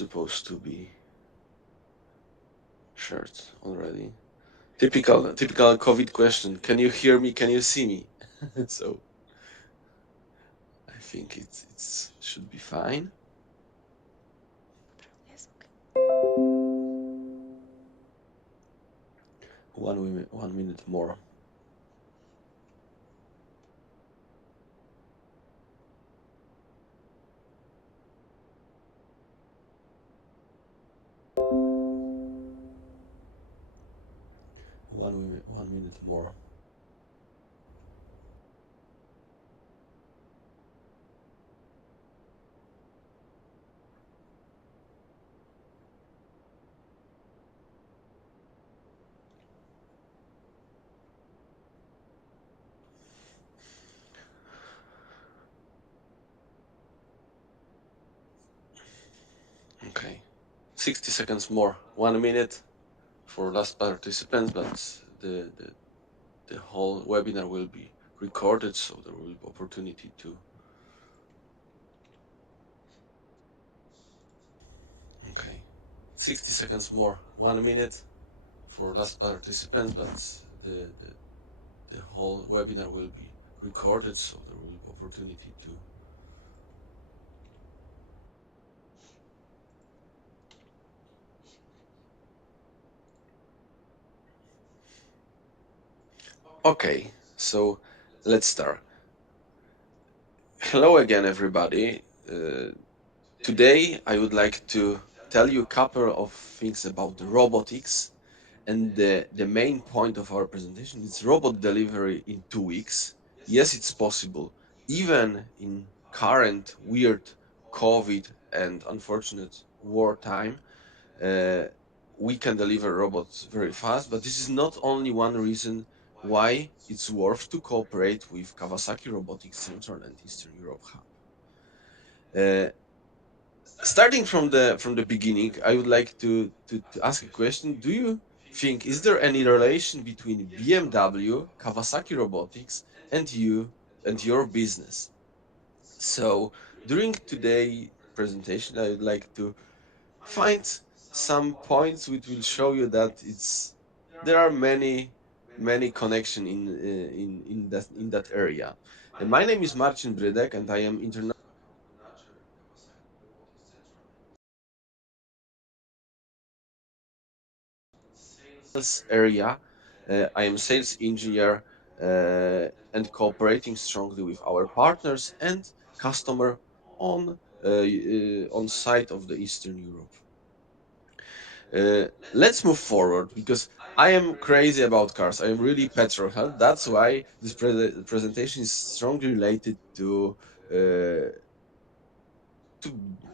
supposed to be shared already. Typical COVID question. Can you hear me? Can you see me? So I think it's should be fine. Yes, okay. 1 minute more. One minute more. Okay. 60 seconds more. 1 minute for last participants, but the whole webinar will be recorded, so there will be opportunity to. Okay. 60 seconds more. 1 minute for last participants, but the whole webinar will be recorded, so there will be opportunity to. Okay, so let's start. Hello again, everybody. Today I would like to tell you a couple of things about the robotics, and the main point of our presentation is robot delivery in 2 weeks. Yes, it's possible. Even in current weird COVID and unfortunate wartime, uh, we can deliver robots very fast, but this is not only one reason why it's worth to cooperate with Kawasaki Robotics Central and Eastern Europe Hub. Uh, Starting from the beginning, I would like to ask a question. Do you think is there any relation between BMW, Kawasaki Robotics, and you and your business? So during today's presentation, I would like to find some points which will show you that there are many connection in that area. And my name is Marcin Brydek, and I am international sales area. I am sales engineer and cooperating strongly with our partners and customer on site of the Eastern Europe. Let's move forward because I am crazy about cars. I am really petrol head. That's why this presentation is strongly related uh, to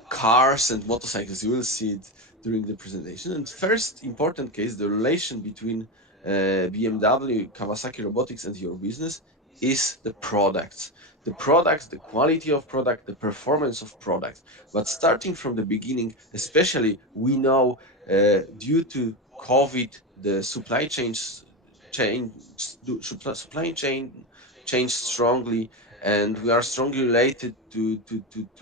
cars and motorcycles. You will see it during the presentation. And first important case, the relation between BMW, Kawasaki Robotics, and your business is the products. The products, the quality of product, the performance of products. But starting from the beginning, especially we know due to COVID, the chain supply chain changed strongly, and we are strongly related to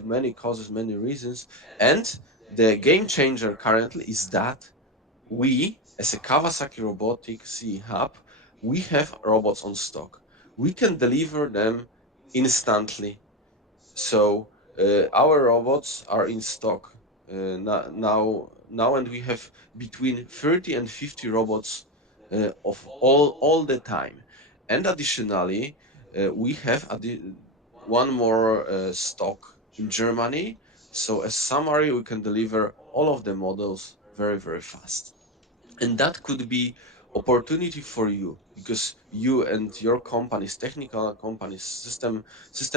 many causes, many reasons. And the game changer currently is that we, as a Kawasaki Robotics CE Hub, we have robots on stock. We can deliver them instantly. So our robots are in stock now, and we have between 30 and 50 robots of all the time. And additionally, we have one more stock in Germany. So as summary, we can deliver all of the models very fast, and that could be opportunity for you because you and your companies, technical companies, system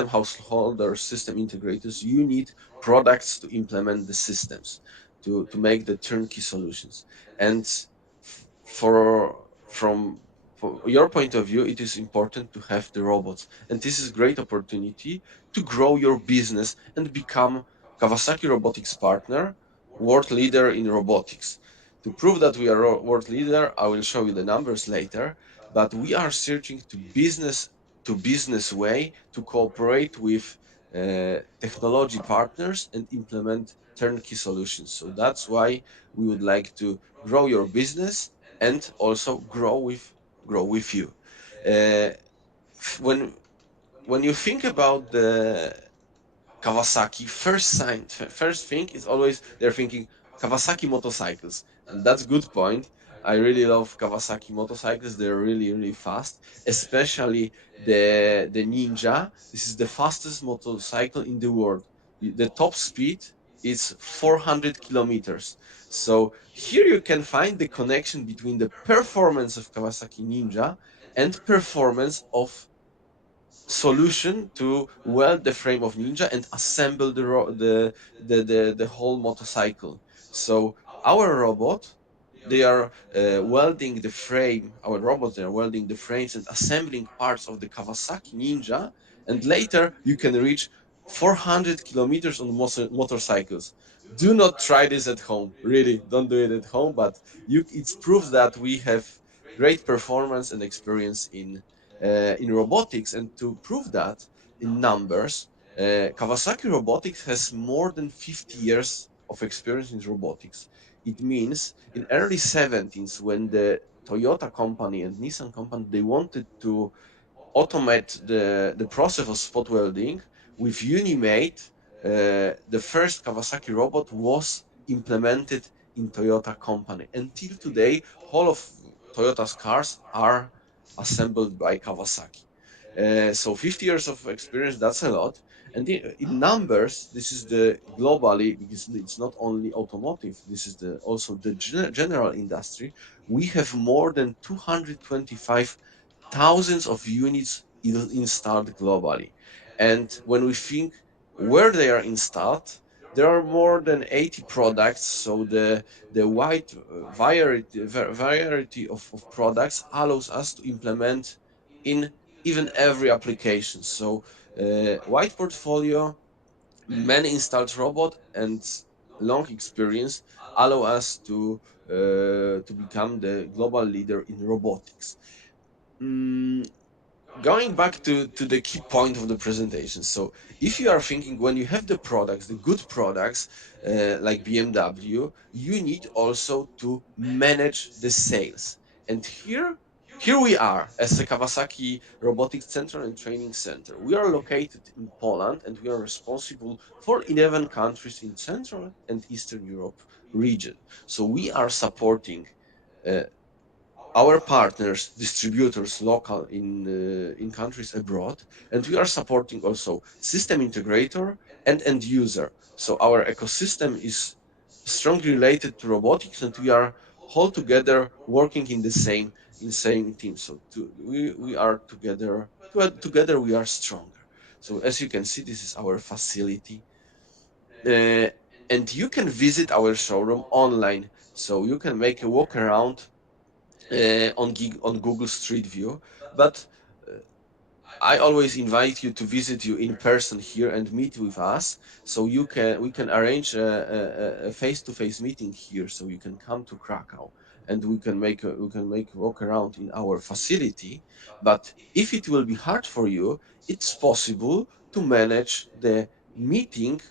householders, system integrators, you need products to implement the systems, to make the turnkey solutions. And for from your point of view, it is important to have the robots, and this is great opportunity to grow your business and become Kawasaki Robotics partner, world leader in robotics. To prove that we are a world leader, I will show you the numbers later, but we are searching to business way to cooperate with technology partners and implement turnkey solutions. So that's why we would like to grow your business and also grow with you. Uh, when you think about the Kawasaki, first thing is always they're thinking Kawasaki motorcycles, and that's good point. I really love Kawasaki motorcycles. They're really fast, especially the Ninja. This is the fastest motorcycle in the world. The top speed is 400 kilometers. So here you can find the connection between the performance of Kawasaki Ninja and performance of solution to weld the frame of Ninja and assemble the whole motorcycle. So our robot, they are welding the frame. Our robots, they are welding the frames and assembling parts of the Kawasaki Ninja. And later you can reach 400 kilometers on motorcycles. Do not try this at home. Really, don't do it at home. But it's proof that we have great performance and experience in robotics. And to prove that in numbers, Kawasaki Robotics has more than 50 years of experience in robotics. It means in early 70s, when the Toyota company and Nissan company, they wanted to automate the process of spot welding with Unimate, the first Kawasaki robot was implemented in Toyota company. Until today, whole of Toyota's cars are assembled by Kawasaki. So 50 years of experience, that's a lot. And in numbers, this is the globally, because it's not only automotive, this is the also the general industry. We have more than 225 thousands of units installed globally. And when we think where they are installed, there are more than 80 products. So the wide variety of products allows us to implement in even every application. So wide portfolio, many installed robot, and long experience allow us to become the global leader in robotics. Mm, Going back to the key point of the presentation. So if you are thinking when you have the products, the good products, like BMW, you need also to manage the sales. And here we are as a Kawasaki Robotics Center and Training Center. We are located in Poland and we are responsible for 11 countries in Central and Eastern Europe region. So we are supporting uh, our partners, distributors, local in countries abroad, and we are supporting also system integrator and end user. So our ecosystem is strongly related to robotics, and we are all together working in same team. So we are together. Together we are stronger. So as you can see, this is our facility, uh, and you can visit our showroom online. So you can make a walk around on Google Street View. But uh, I always invite you to visit you in person here and meet with us. So we can arrange a face-to-face meeting here. So you can come to Krakow and we can make a walk around in our facility. But if it will be hard for you, it's possible to manage the meeting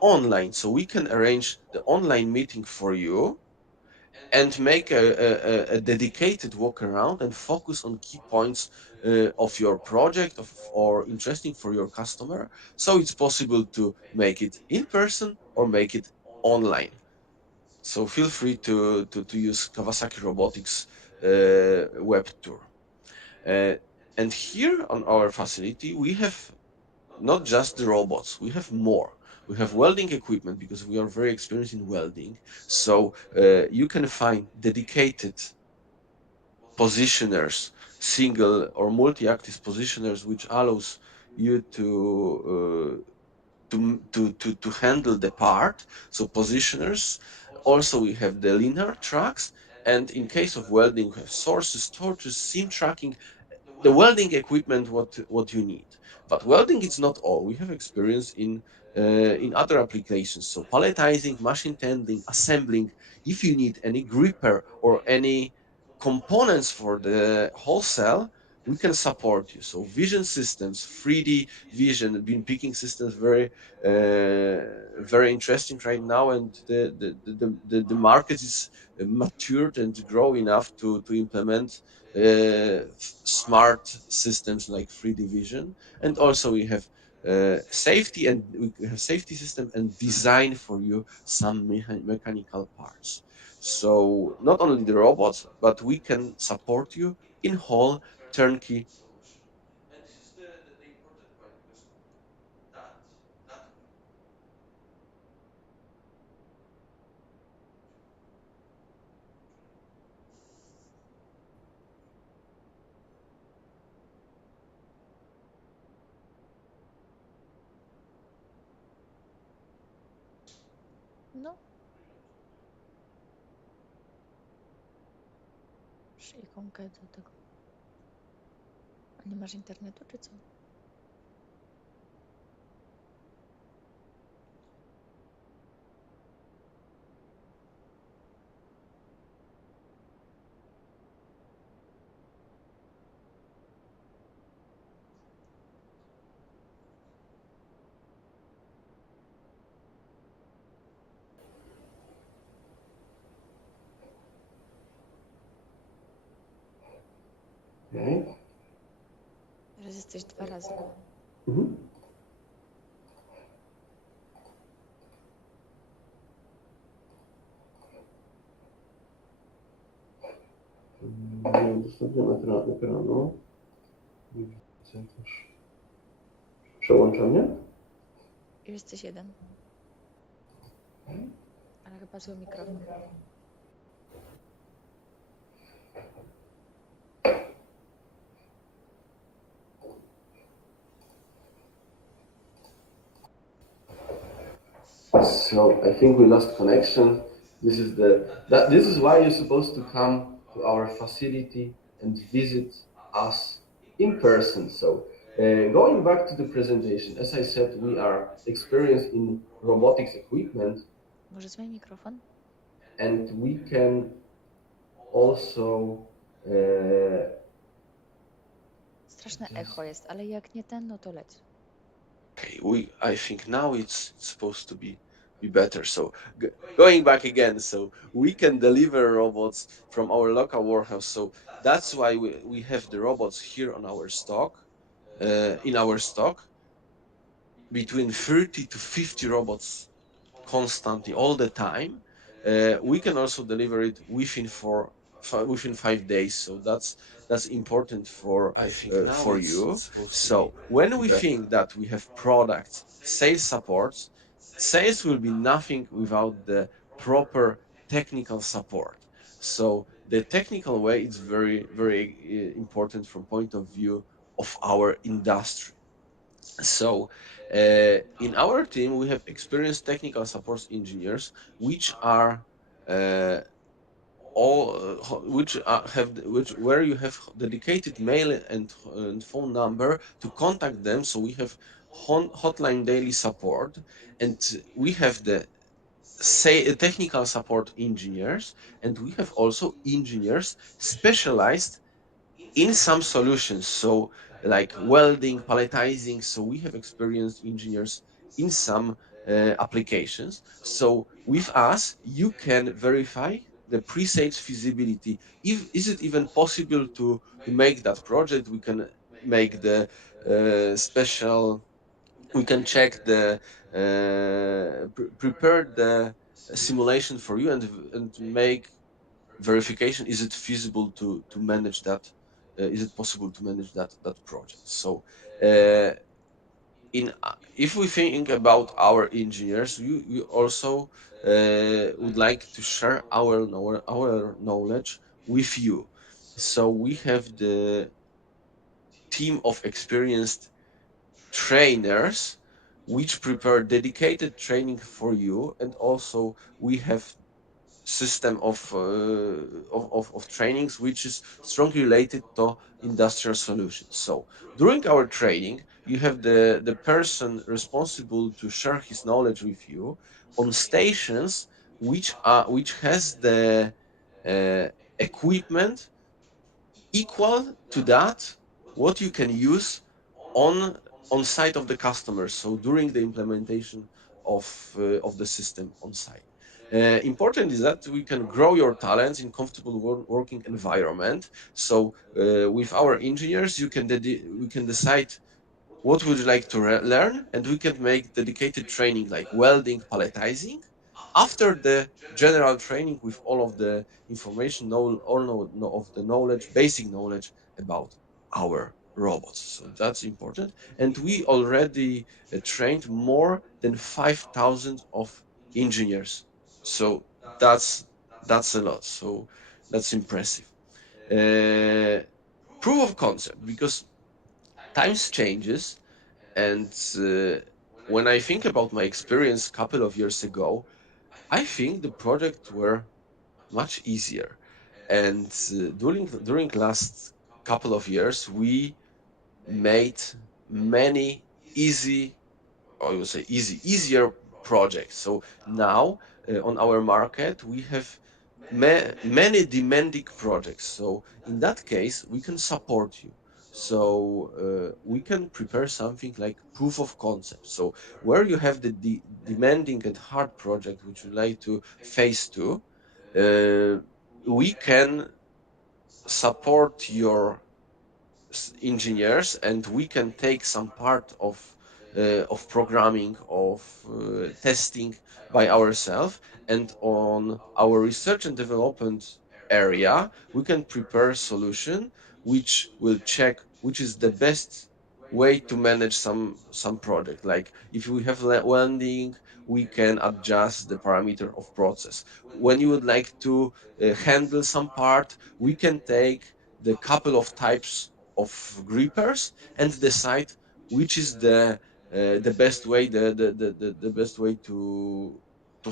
online. So we can arrange the online meeting for you and make a dedicated walk around and focus on key points of your project or interesting for your customer. So it's possible to make it in person or make it online. So feel free to use Kawasaki Robotics web tour. Uh, and here on our facility, we have not just the robots, we have more. We have welding equipment because we are very experienced in welding. So you can find dedicated positioners, single or multi-axis positioners, which allows you to handle the part. So positioners. Also, we have the linear tracks, and in case of welding, we have sources, torches, seam tracking, the welding equipment what you need. But welding is not all. We have experience in other applications. So palletizing, machine tending, assembling. If you need any gripper or any components for the wholesale, we can support you. So vision systems, 3D vision, been picking systems very interesting right now, and the market is matured and grow enough to implement smart systems like 3D vision. And also we have safety, and we have safety system and design for you some mechanical parts. So not only the robots, but we can support you in whole turnkey. No, ikonkę do tego. A nie masz internetu, czy co? Okay. Teraz jesteś 2 razy. Mhm. Nie udostępniam ekranu. Nie widzę też. Przełączenie? Jesteś 1, ale chyba zły mikrofon. So I think we lost connection. This is why you're supposed to come to our facility and visit us in person. So going back to the presentation, as I said, we are experienced in robotics equipment, Może zmień mikrofon? and we can also uh, Straszne echo jest, ale jak nie ten, no to leć. Okay, I think now it's supposed to be better. So going back again, so we can deliver robots from our local warehouse. So that's why we have the robots here on our stock, in our stock, between 30 to 50 robots constantly all the time. We can also deliver it within 5 days. So that's important for you. So when we think that we have products, sales supports, sales will be nothing without the proper technical support. So the technical way is very important from point of view of our industry. So, in our team, we have experienced technical support engineers, which are uh, which where you have dedicated mail and phone number to contact them. So we have hotline daily support, and we have the say technical support engineers, and we have also engineers specialized in some solutions, so like welding, palletizing. So we have experienced engineers in some applications. So with us you can verify the pre-sales feasibility. If is it even possible to make that project, we can make the special, we can check the prepare the simulation for you, and make verification, is it feasible to manage that, is it possible to manage that project. So uh, in if we think about our engineers, we also would like to share our knowledge with you. So we have the team of experienced trainers which prepare dedicated training for you, and also we have system of trainings which is strongly related to industrial solutions. So during our training, you have the person responsible to share his knowledge with you on stations which has the uh, equipment equal to that what you can use on on site of the customer. So during the implementation of the system on site. Important is that we can grow your talents in comfortable working environment. So with our engineers, we can decide what would you like to learn, and we can make dedicated training like welding, palletizing. After the general training with all of the information, of the knowledge, basic knowledge about our robots. So that's important. And we already trained more than 5,000 of engineers. So that's that's a lot. So that's impressive. Uh, Proof of concept, because times changes, and when I think about my experience a couple of years ago, I think the projects were much easier. And during last couple of years, we made many easy, or I would say easier projects. So now on our market, we have many demanding projects. So in that case, we can support you. So we can prepare something like proof of concept. So where you have the demanding and hard project, which you like to phase two, uh, we can support your engineers, and we can take some part of programming, of testing by ourselves. And on our research and development area, we can prepare a solution which will check which is the best way to manage some project. Like if we have welding, we can adjust the parameter of process. When you would like to handle some part, we can take the couple of types of grippers and decide which is the best way, the best way to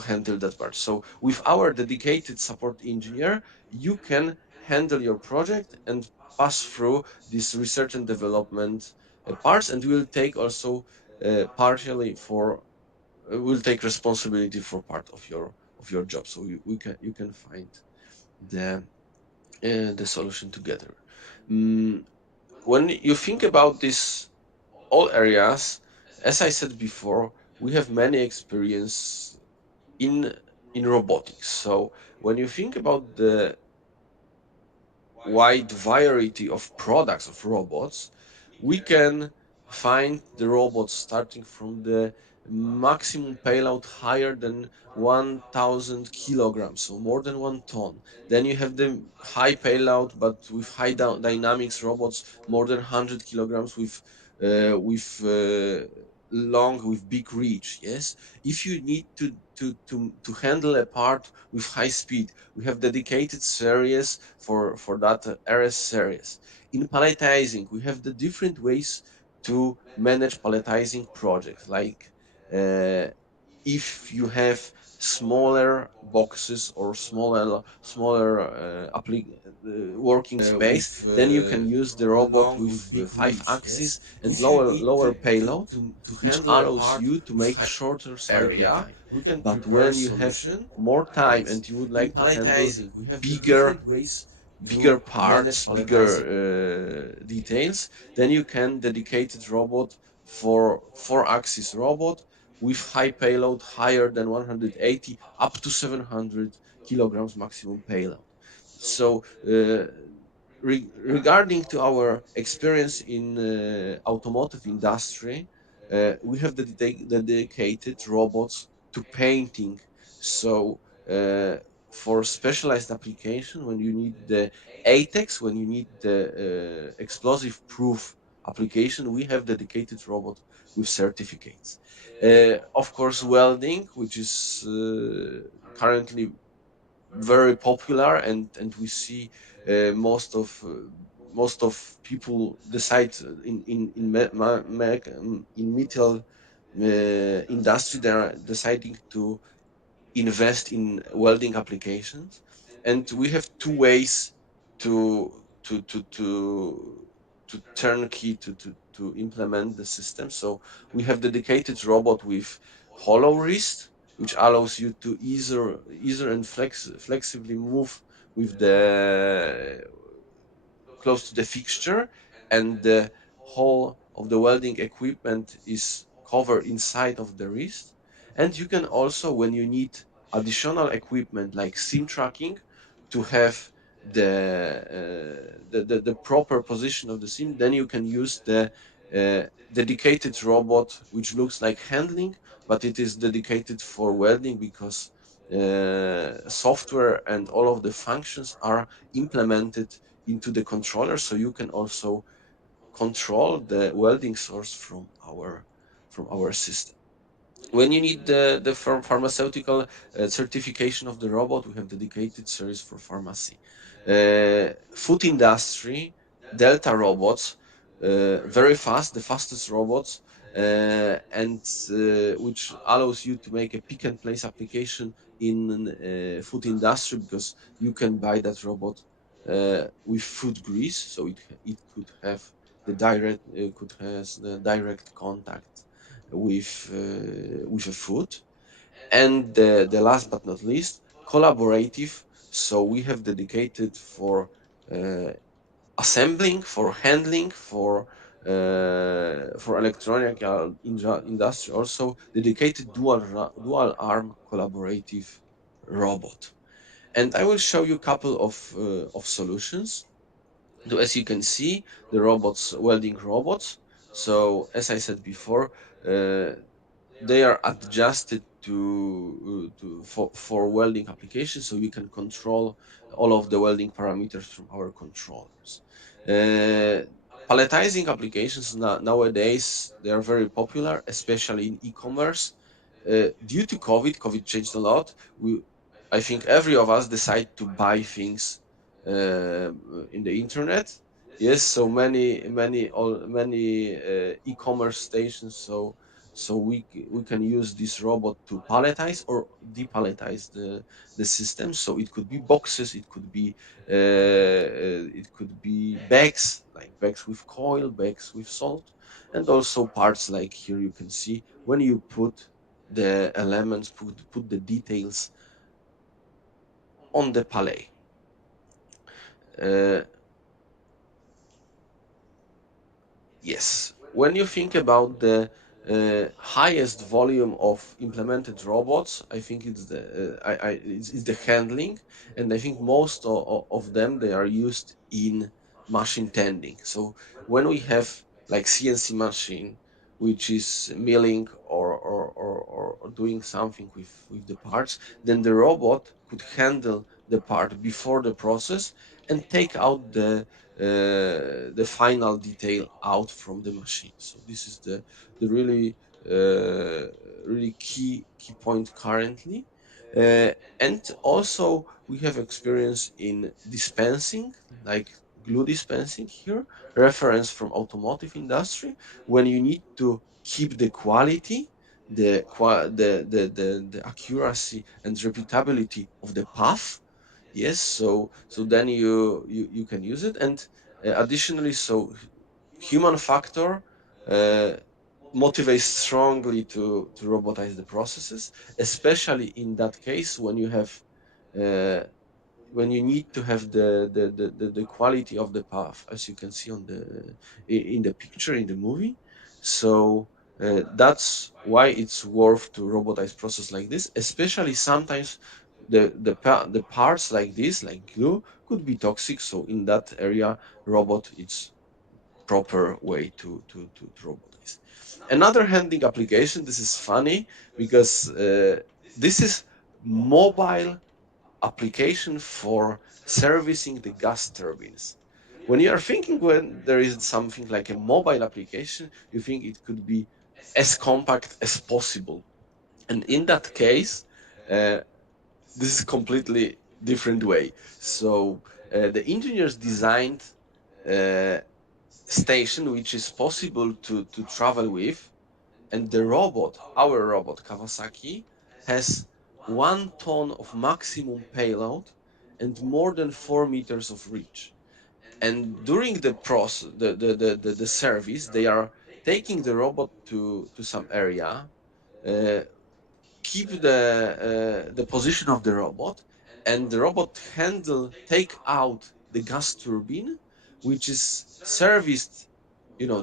handle that part. So with our dedicated support engineer, you can handle your project and pass through this research and development parts, and will take also partially for will take responsibility for part of your job. So you can find the the solution together. Mm, when you think about this all areas, as I said before, we have many experience in in robotics. So when you think about the wide variety of products of robots, we can find the robots starting from the maximum payload higher than 1,000 kilograms, so more than 1 ton. Then you have the high payload, but with high dynamics robots, more than 100 kilograms with long, with big reach. Yes, if you need to handle a part with high speed, we have dedicated series for that RS series. In palletizing, we have the different ways to manage palletizing projects. Like uh, if you have smaller boxes or smaller working space, then you can use the robot with 5 axis and lower payload, which allows you to make shorter cycle area, time. we can But prepare when you have solution. more time Yes. and you would In like to handle palletizing, we have the bigger different ways bigger to parts, manage bigger palletizing. details, then you can dedicated robot for 4 axis robot with high payload higher than 180 up to 700 kilograms maximum payload. So regarding to our experience in automotive industry, we have the dedicated robots to painting. So for specialized application, when you need the ATEX, when you need the explosive proof application, we have dedicated robot with certificates. Of course, welding, which is currently very popular, and we see most of people decide in metal industry, they are deciding to invest in welding applications. And we have two ways to to to to to turnkey to implement the system. So we have dedicated robot with hollow wrist, which allows you to easier and flexibly move with the close to the fixture. and the whole of the welding equipment is covered inside of the wrist. And you can also, when you need additional equipment like seam tracking to have the proper position of the seam, then you can use the dedicated robot which looks like handling, but it is dedicated for welding because software and all of the functions are implemented into the controller, so you can also control the welding source from our system. When you need the pharmaceutical certification of the robot, we have dedicated series for pharmacy. Food industry, Delta robots, very fast, the fastest robots, and which allows you to make a pick and place application in food industry because you can buy that robot with food grease, so it could have the direct could has the direct contact with a food. And the last but not least, collaborative. So we have dedicated for uh, assembling, for handling, for electronic industry, also dedicated dual arm collaborative robot. And I will show you a couple of solutions. So as you can see, the robots, welding robots. So as I said before, uh, they are adjusted for welding applications, so we can control all of the welding parameters from our controllers. Uh, Palletizing applications nowadays, they are very popular, especially in e-commerce. Due to COVID changed a lot. I think every of us decide to buy things in the internet. Yes, so many e-commerce stations. So we can use this robot to palletize or depalletize the system. So it could be boxes, it could be bags, like bags with coil, bags with salt, and also parts like here you can see when you put the elements, put the details on the pallet. Uh, Yes, when you think about the highest volume of implemented robots, I think it's the handling, and I think most of them they are used in machine tending. So when we have like CNC machine, which is milling or doing something with the parts, then the robot could handle the part before the process and take out the final detail out from the machine. So this is the uh, really key point currently. Uh, and also we have experience in dispensing, like glue dispensing here, reference from automotive industry, when you need to keep the quality, the accuracy and repeatability of the path. Yes, so then you can use it. And additionally, so human factor uh, motivates strongly to robotize the processes, especially in that case uh, when you need to have the quality of the path, as you can see on in the picture in the movie. So that's why it's worth to robotize process like this, especially sometimes the parts like this, like glue, could be toxic. So in that area, robot it's proper way to robotize. Another handling application. This is funny because this is mobile application for servicing the gas turbines. When you are thinking when there is something like a mobile application, you think it could be as compact as possible. And in that case, uh, this is completely different way. So the engineers designed a station which is possible to travel with, and the robot, our robot Kawasaki, has 1 ton of maximum payload and more than 4 meters of reach. And during the process, the service, they are taking the robot to some area, uh, keep the position of the robot, and the robot handle take out the gas turbine which is serviced,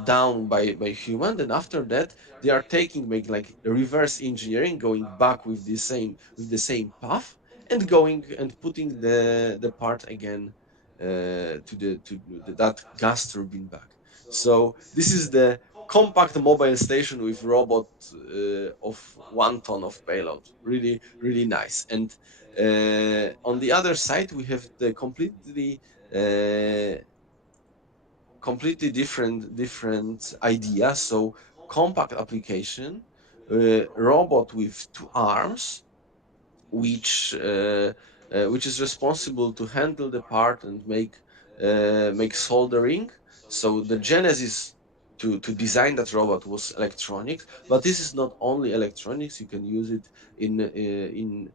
down by human. Then after that, they are taking make like reverse engineering, going back with the same path, and going and putting the part again to that gas turbine back. So this is the compact mobile station with robot of 1 ton of payload. Really, really nice. And on the other side, we have the uh, completely different idea. So compact application, robot with 2 arms, which is responsible to handle the part and make soldering. So the genesis to design that robot was electronics, but this is not only electronics. You can use it in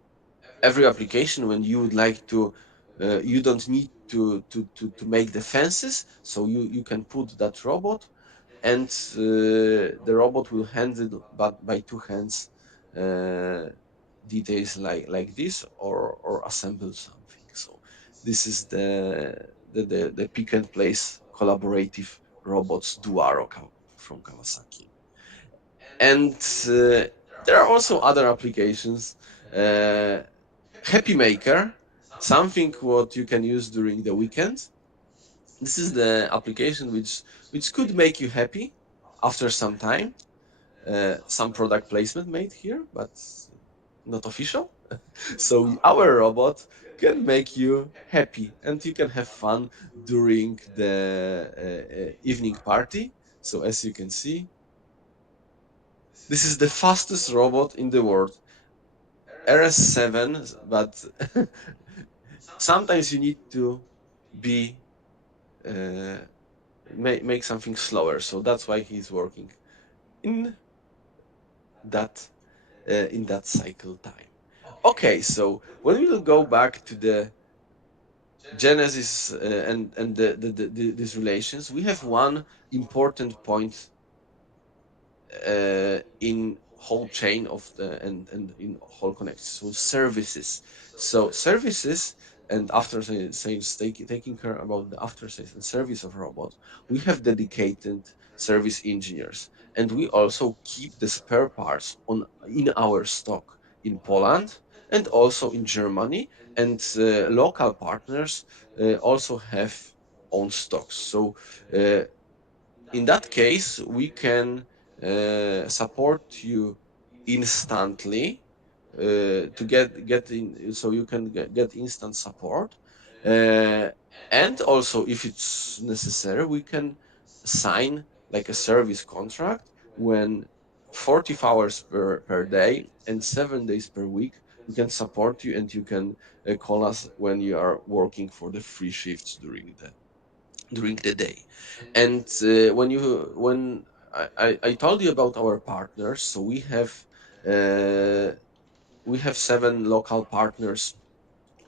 every application when you would like to. You don't need to make the fences, so you can put that robot, and the robot will handle but by 2 hands uh, details like this, or assemble something. So this is the pick and place collaborative robots Duaro from Kawasaki. And there are also other applications. uh, Happy Maker, something what you can use during the weekend. This is the application which could make you happy after some time. Some product placement made here, but not official. So our robot can make you happy, and you can have fun during the evening party. So as you can see, this is the fastest robot in the world, RS7, but sometimes you need to be uh, make something slower. So that's why he's working in that in that cycle time. Okay, so when we will go back to the genesis and these relations, we have one important point in whole chain of the and in whole connect. So services. So services and after sales, taking care about the after sales and service of robot, we have dedicated service engineers, and we also keep the spare parts on in our stock in Poland and also in Germany, and local partners also have own stocks. So uh, in that case, we can support you instantly to get in, so you can get instant support. Uh, and also, if it's necessary, we can sign like a service contract when 40 hours per day and 7 days per week. We can support you, and you can call us when you are working for the free shifts during the day. And when I told you about our partners, so uh, we have 7 local partners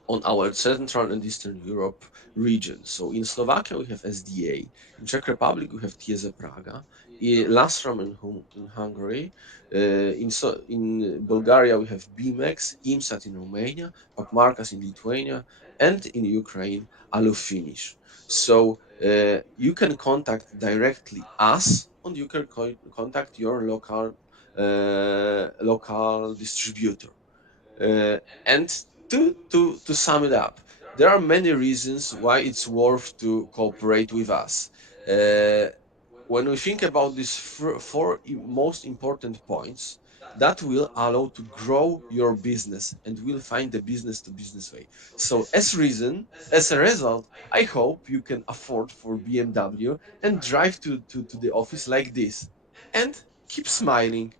on our Central and Eastern Europe region. So in Slovakia, we have SDA. In Czech Republic, we have TSE Praga. In Lastrom in Hungary. In Bulgaria, we have BMEX, IMSAT in Romania, Pakmarkas in Lithuania, and in Ukraine, Alufinish. So you can contact directly us, and you can contact your local distributor. And to sum it up, there are many reasons why it's worth to cooperate with us. Uh, when we think about these four most important points, that will allow to grow your business and will find the business to business way. So as a result, I hope you can afford for BMW and drive to the office like this and keep smiling.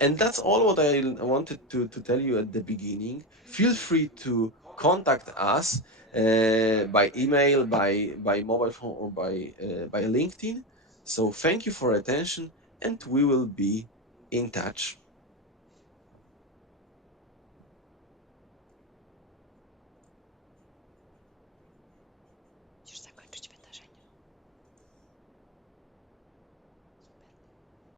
And that's all what I wanted to tell you at the beginning. Feel free to contact us by email, by mobile phone, or by LinkedIn. So thank you for attention, and we will be in touch.